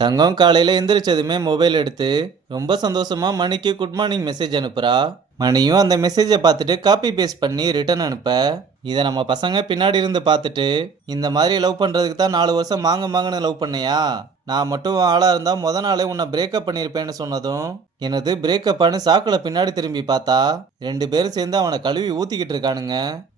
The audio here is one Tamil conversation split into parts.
தங்கம் காலையில எந்திரிச்சதுமே மொபைல் எடுத்து ரொம்ப சந்தோஷமா மணிக்கு குட் மார்னிங் மெசேஜ் அனுப்புறா. மணியும் அந்த மெசேஜை பார்த்துட்டு காப்பி பேஸ்ட் பண்ணி ரிட்டர்ன் அனுப்ப, இதை நம்ம பசங்க பின்னாடி இருந்து பார்த்துட்டு, இந்த மாதிரி லவ் பண்றதுக்கு தான் 4 வருஷம் மாங்கு மாங்குன்னு லவ் பண்ணையா, நான் மட்டும் உன் ஆளா இருந்தா முத நாளே உன்னை பிரேக்கப் பண்ணியிருப்பேன்னு சொன்னதும், எனது பிரேக்கப்பான்னு சாக்குல பின்னாடி திரும்பி பார்த்தா 2 பேரும் சேர்ந்து அவனை கழுவி ஊத்திக்கிட்டு இருக்கானுங்க.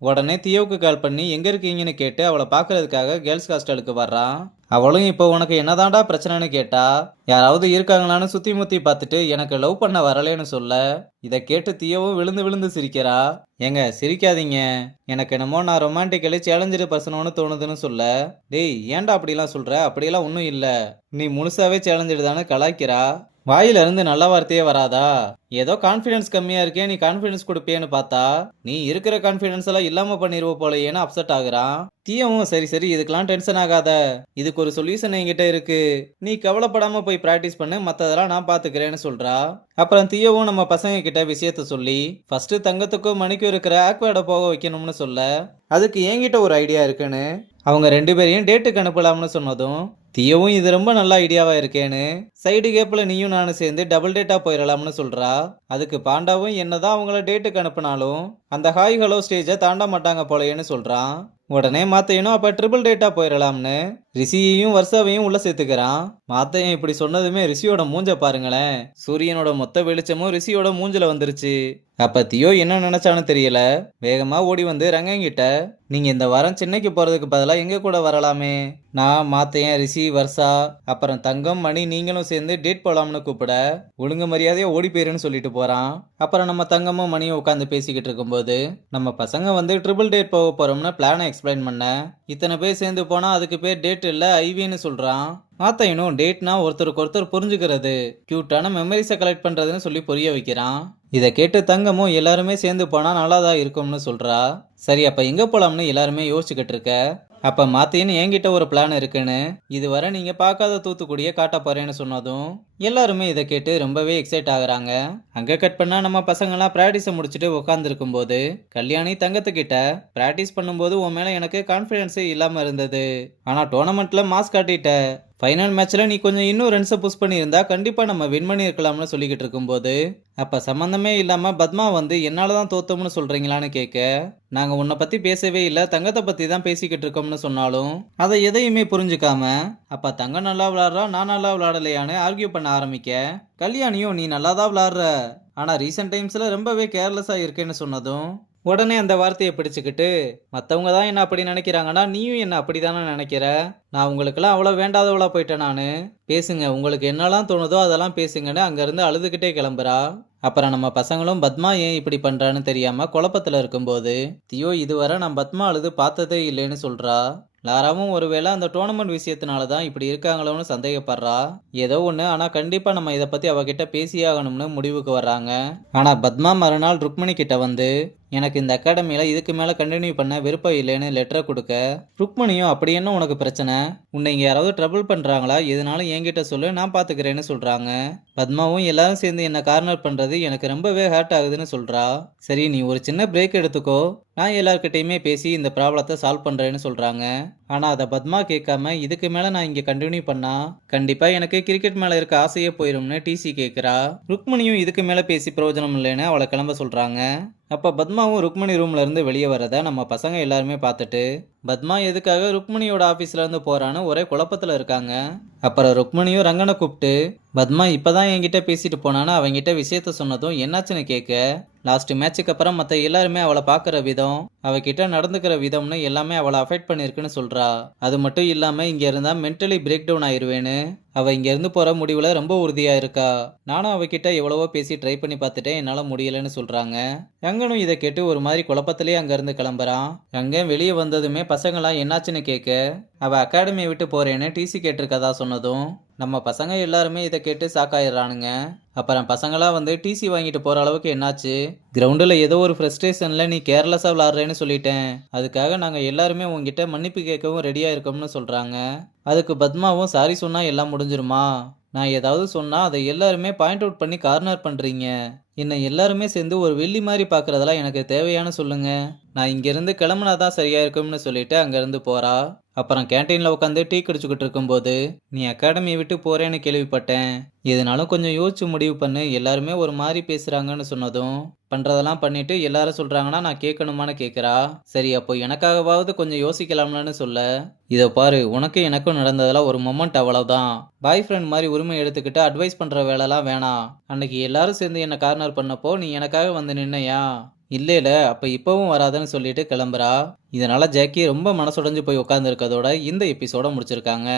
உடனே தியோவுக்கு கால் பண்ணி எங்க இருக்கீங்கன்னு கேட்டு அவளை பார்க்கறதுக்காக கேர்ள்ஸ் ஹாஸ்டலுக்கு வர்றான். அவளும் இப்போ உனக்கு என்னதான்டா பிரச்சனைன்னு கேட்டா, யாராவது இருக்காங்களான்னு சுத்தி முத்தி பார்த்துட்டு எனக்கு லவ் பண்ண வரலேன்னு சொல்ல, இதை கேட்டு தியோவும் விழுந்து விழுந்து சிரிக்கிறா. ஏங்க சிரிக்காதீங்க, எனக்கு என்னமோ நான் ரொமான்டிக்கலி சேலஞ்சு பர்சனோன்னு தோணுதுன்னு சொல்ல, டேய் ஏன்டா அப்படிலாம் சொல்ற, அப்படியெல்லாம் ஒன்றும் இல்லை, நீ முழுசாவே சேலஞ்சு தானே கலாய்க்கிறா. வாயில இருந்து நல்ல வார்த்தையே வராதா? ஏதோ கான்ஃபிடன்ஸ் கம்மியா இருக்கே, நீ கான்ஃபிடன்ஸ் கொடுப்பியேன்னு பார்த்தா நீ இருக்கிற கான்ஃபிடன்ஸ் எல்லாம் இல்லாம பண்ணிருவ போலயேன்னு அப்செட் ஆகுறான். தீயவும் சரி சரி இதுக்கெல்லாம் டென்ஷன் ஆகாத, இதுக்கு ஒரு சொல்யூஷன் என்கிட்ட இருக்கு, நீ கவலைப்படாம போய் பிராக்டிஸ் பண்ணு, மத்ததெல்லாம் நான் பாத்துக்கிறேன்னு சொல்றா. அப்புறம் தீயவும் நம்ம பசங்க கிட்ட விஷயத்த சொல்லி ஃபர்ஸ்ட் தங்கத்துக்கும் மணிக்கும் இருக்கிற ஆக்வேர்டை போக வைக்கணும்னு சொல்ல, அதுக்கு என்கிட்ட ஒரு ஐடியா இருக்குன்னு அவங்க 2 பேரையும் டேட்டுக்கு அனுப்பலாம்னு சொன்னதும், தியோவும் இது ரொம்ப நல்ல ஐடியாவா இருக்கேன்னு சைடு கேப்ல நீயும் நானும் சேர்ந்து டபுள் டேட்டா போயிடலாம்னு சொல்றா. அதுக்கு பாண்டாவும் என்னதான் அவங்கள டேட்டுக்கு அனுப்புனாலும் அந்த ஹாய் ஹலோ ஸ்டேஜை தாண்ட மாட்டாங்க போலயேன்னு சொல்றான். உடனே மாத்தையனும் அப்ப ட்ரிபிள் டேட்டா போயிடலாம்னு ரிஷியையும் வர்ஷாவையும் உள்ள சேர்த்துக்கிறான். மாத்தையன் இப்படி சொன்னதுமே ரிஷியோட மூஞ்ச பாருங்களேன், சூரியனோட மொத்த வெளிச்சமும் ரிஷியோட மூஞ்சில வந்துருச்சு. அப்ப தியோ என்ன நினைச்சான்னு தெரியல, வேகமா ஓடி வந்து ரங்கங்கிட்ட, நீங்க இந்த வாரம் சென்னைக்கு போறதுக்கு பதிலா எங்க கூட வரலாமே, நான் மாத்தையன் ரிஷி வர்ஷா அப்புறம் தங்கம் மணி நீங்களும் சேர்ந்து டேட் போலாம்னு கூப்பிட, ஒழுங்கு மரியாதையா ஓடி போயிருன்னு சொல்லிட்டு போறான். அப்புறம் நம்ம தங்கமும் மணியும் உட்காந்து பேசிக்கிட்டு இருக்கும்போது, நம்ம பசங்க வந்து ட்ரிபிள் டேட் போக போறோம்னு பிளானை எக்ஸ்பிளைன் பண்ண, இத்தனை பேர் சேர்ந்து போனா அதுக்கு பேர் டேட் இல்ல ஐவின்னு சொல்றான். மாத்தையனும் டேட்னா ஒருத்தருக்கு ஒருத்தர் புரிஞ்சுக்கிறது, கியூட்டான மெமரிஸை கலெக்ட் பண்றதுன்னு சொல்லி புரிய வைக்கிறான். இதை கேட்டு தங்கமும் எல்லாருமே சேர்ந்து போனா நல்லாதான் இருக்கும்னு சொல்றா. சரி அப்ப எங்க போலாம்னு எல்லாருமே யோசிச்சுக்கிட்டு இருக்க, அப்ப மாத்தின்னு என்கிட்ட ஒரு பிளான் இருக்குன்னு இதுவரை நீங்க பார்க்காத தூத்துக்குடியே காட்ட போறேன்னு சொன்னதும் எல்லாருமே இதை கேட்டு ரொம்பவே எக்ஸைட் ஆகுறாங்க. அங்க கட் பண்ணா நம்ம பசங்களாம் பிராக்டிஸை முடிச்சுட்டு உட்காந்துருக்கும் போது கல்யாணி தங்கத்துக்கிட்ட, பிராக்டிஸ் பண்ணும்போது உன் மேல எனக்கு கான்பிடன்ஸே இல்லாம இருந்தது, ஆனா டோர்னமெண்ட்ல மாஸ் காட்டிட்ட, ஃபைனல் மேட்ச்ல நீ கொஞ்சம் இன்னும் ரன்ஸை புஷ் பண்ணியிருந்தா கண்டிப்பா நம்ம வின் பண்ணி இருக்கலாம்னு சொல்லிக்கிட்டு இருக்கும்போது, அப்ப சம்பந்தமே இல்லாம பத்மா வந்து என்னாலதான் தோத்தோம்னு சொல்றீங்களான்னு கேட்க, நாங்க உன்னை பத்தி பேசவே இல்லை, தங்கத்தை பத்தி தான் பேசிக்கிட்டு இருக்கோம்னு சொன்னாலும் அதை எதையுமே புரிஞ்சுக்காம, அப்ப தங்கம் நல்லா விளையாடுறா நான் நல்லா விளையாடலையான்னு ஆர்கியூ பண்ண ஆரம்பிக்க, கல்யாணியும் நீ நல்லா தான் விளையாடுற, ஆனா ரீசெண்ட் டைம்ஸ்ல ரொம்பவே கேர்லெஸ்ஸா இருக்கேன்னு சொன்னதும் உடனே அந்த வார்த்தையை பிடிச்சுக்கிட்டு, மற்றவங்க தான் என்ன அப்படி நினைக்கிறாங்கன்னா நீயும் என்ன அப்படிதானே நினைக்கிற, நான் உங்களுக்கெல்லாம் அவ்வளோ வேண்டாதவளா போயிட்டேன் நான், பேசுங்க உங்களுக்கு என்னெல்லாம் தோணுதோ அதெல்லாம் பேசுங்கன்னு அங்கேருந்து அழுதுகிட்டே கிளம்புறா. அப்புறம் நம்ம பசங்களும் பத்மா ஏன் இப்படி பண்றான்னு தெரியாம குழப்பத்துல இருக்கும்போது, தியோ இதுவரை நான் பத்மா அழுது பார்த்ததே இல்லைன்னு சொல்றா. லாராவும் ஒருவேளை அந்த டோர்னமெண்ட் விஷயத்தினால தான் இப்படி இருக்காங்களோன்னு சந்தேகப்படுறா. ஏதோ ஒன்று, ஆனால் கண்டிப்பாக நம்ம இதை பற்றி அவகிட்ட பேசியே ஆகணும்னு முடிவுக்கு வர்றாங்க. ஆனால் பத்மா மறுநாள் ருக்மணி கிட்ட வந்து, எனக்கு இந்த அகாடமியில் இதுக்கு மேலே கண்டினியூ பண்ண விருப்பம் இல்லைன்னு லெட்டரை கொடுக்க, ருக்மணியும் அப்படி என்ன உனக்கு பிரச்சனை, உன்னை இங்கே யாராவது ட்ரபிள் பண்ணுறாங்களா, எதுனாலும் என்கிட்ட சொல்லு நான் பார்த்துக்கிறேன்னு சொல்கிறாங்க. பத்மாவும் எல்லாரும் சேர்ந்து என்ன கார்னர் பண்ணுறது எனக்கு ரொம்பவே ஹர்ட் ஆகுதுன்னு சொல்கிறா. சரி நீ ஒரு சின்ன பிரேக் எடுத்துக்கோ, நான் எல்லார்கிட்டையுமே பேசி இந்த ப்ராப்ளத்தை சால்வ் பண்ணுறேன்னு சொல்கிறாங்க. ஆனால் அதை பத்மா கேட்காம, இதுக்கு மேலே நான் இங்கே கண்டினியூ பண்ணா கண்டிப்பாக எனக்கு கிரிக்கெட் மேலே இருக்க ஆசையே போயிடும்னு டிசி கேட்குறா. ருக்மணியும் இதுக்கு மேலே பேசி பிரயோஜனம் இல்லைன்னு அவளை கிளம்ப சொல்கிறாங்க. அப்போ பத்மாவும் ருக்மணி ரூம்ல இருந்து வெளியே வரதை நம்ம பசங்க எல்லாருமே பார்த்துட்டு, பத்மா எதுக்காக ருக்மணியோட ஆஃபீஸ்ல இருந்து போறான்னு ஒரே குழப்பத்தில் இருக்காங்க. அப்புறம் ருக்மணியும் ரங்கனை கூப்பிட்டு, பத்மா இப்பதான் என்கிட்ட பேசிட்டு போனான்னு அவங்கிட்ட விஷயத்த சொன்னதும் என்னாச்சுன்னு கேட்க, லாஸ்ட் மேட்சுக்கு அப்புறம் மற்ற எல்லாருமே அவளை பார்க்குற விதம், அவகிட்ட நடந்துக்கிற விதம்னு எல்லாமே அவளை அஃபெக்ட் பண்ணியிருக்குன்னு சொல்றா. அது மட்டும் இல்லாமல் இங்கே இருந்தால் மென்டலி பிரேக் டவுன் ஆயிடுவேன்னு அவள் இங்கேருந்து போகிற முடிவில் ரொம்ப உறுதியாக இருக்கா. நானும் அவகிட்ட எவ்வளவோ பேசி ட்ரை பண்ணி பார்த்துட்டேன், என்னால் முடியலைன்னு சொல்கிறாங்க. ரங்கனும் இதை கேட்டு ஒரு மாதிரி குழப்பத்திலே அங்கேருந்து கிளம்புறான். ரங்கன் வெளியே வந்ததுமே பசங்களாம் என்னாச்சுன்னு கேட்க, அவள் அகாடமியை விட்டு போகிறேன்னு டிசி கேட்டிருக்கதா சொன்னதும் நம்ம பசங்க எல்லாருமே இதை கேட்டு சாக்காயிடுறானுங்க. அப்புறம் பசங்களாம் வந்து டிசி வாங்கிட்டு போகிற அளவுக்கு என்னாச்சு, கிரவுண்டில் ஏதோ ஒரு ஃப்ரஸ்ட்ரேஷனில் நீ கேர்லெஸ்ஸாக விளாட்றேன்னு சொல்லிட்டேன், அதுக்காக நாங்கள் எல்லாருமே உங்ககிட்ட மன்னிப்பு கேட்கவும் ரெடியாக இருக்கோம்னு சொல்கிறாங்க. அதுக்கு பத்மாவும் சாரி சொன்னால் எல்லாம் முடிஞ்சிருமா, நான் ஏதாவது சொன்னால் அதை எல்லாருமே பாயிண்ட் அவுட் பண்ணி கார்னர் பண்ணுறீங்க, என்னை எல்லாருமே சேர்ந்து ஒரு வெள்ளி மாதிரி பார்க்குறதெல்லாம் எனக்கு தேவையான்னு சொல்லுங்க. நான் இங்கேருந்து கிளம்புனா தான் சரியா இருக்கும்னு சொல்லிட்டு அங்கேருந்து போறா. அப்புறம் கேண்டீனில் உட்காந்து டீ குடிச்சுக்கிட்டு இருக்கும்போது, நீ அகாடமியை விட்டு போறேன்னு கேள்விப்பட்டேன். எதுனாலும் கொஞ்சம் யோசிச்சு முடிவு பண்ணு. எல்லாருமே ஒரு மாதிரி பேசுறாங்கன்னு சொன்னதும், பண்றதெல்லாம் பண்ணிட்டு எல்லாரும் சொல்றாங்கன்னா நான் கேட்கணுமான்னு கேட்குறா. சரி அப்போ எனக்காகவாவது கொஞ்சம் யோசிக்கலாம்லன்னு சொல்ல, இதை பாரு உனக்கும் எனக்கும் நடந்ததெல்லாம் ஒரு மொமெண்ட் அவ்வளவுதான். பாய் ஃப்ரெண்ட் மாதிரி உரிமை எடுத்துக்கிட்டு அட்வைஸ் பண்ற வேலைலாம் வேணாம். அன்னைக்கு எல்லாரும் சேர்ந்து என்ன கார்னர் பண்ணப்போ நீ எனக்காக வந்து நின்னையா? இல்லைல அப்ப இப்பவும் வராதன்னு சொல்லிட்டு கிளம்புறா. இதனால ஜாக்கி ரொம்ப மனசுடைஞ்சு போய் உட்கார்ந்து இருக்கதோட இந்த எபிசோட முடிச்சிருக்காங்க.